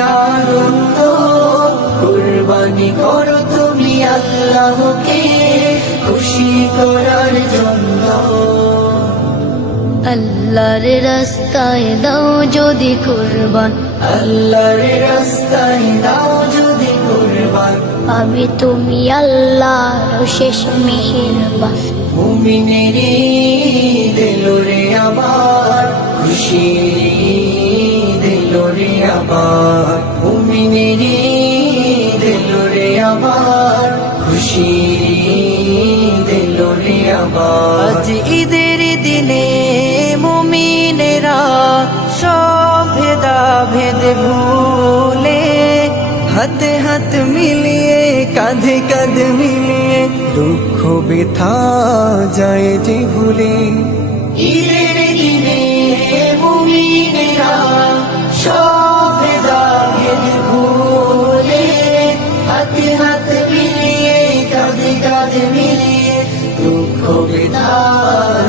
আনন্দ কুরবানি করো তুমি আল্লাহকে খুশি করার জন্য। আল্লাহর রাস্তায় দাও যদি কুরবান। আল্লাহর রাস্তায় দাও যদি কুরবান। আমি তুমি আল্লাহর শেষ মেহেরবান। মুমিনেরি দিল রে আবার খুশি দিল আজ ঈদের দিনে মুমিনেরা সভেদা ভেদা ভেদ ভুলে হাতে হাত মিলিয়ে, কাঁধে কাঁধ মিলিয়ে দুঃখ বেথা যায় যে ভুলে। ঈদের দিনে মুমিনেরা সব ভেদা ভেদ ভুলে হাতে হাত কাঁধে মিলিয়ে দুঃখ বিদায়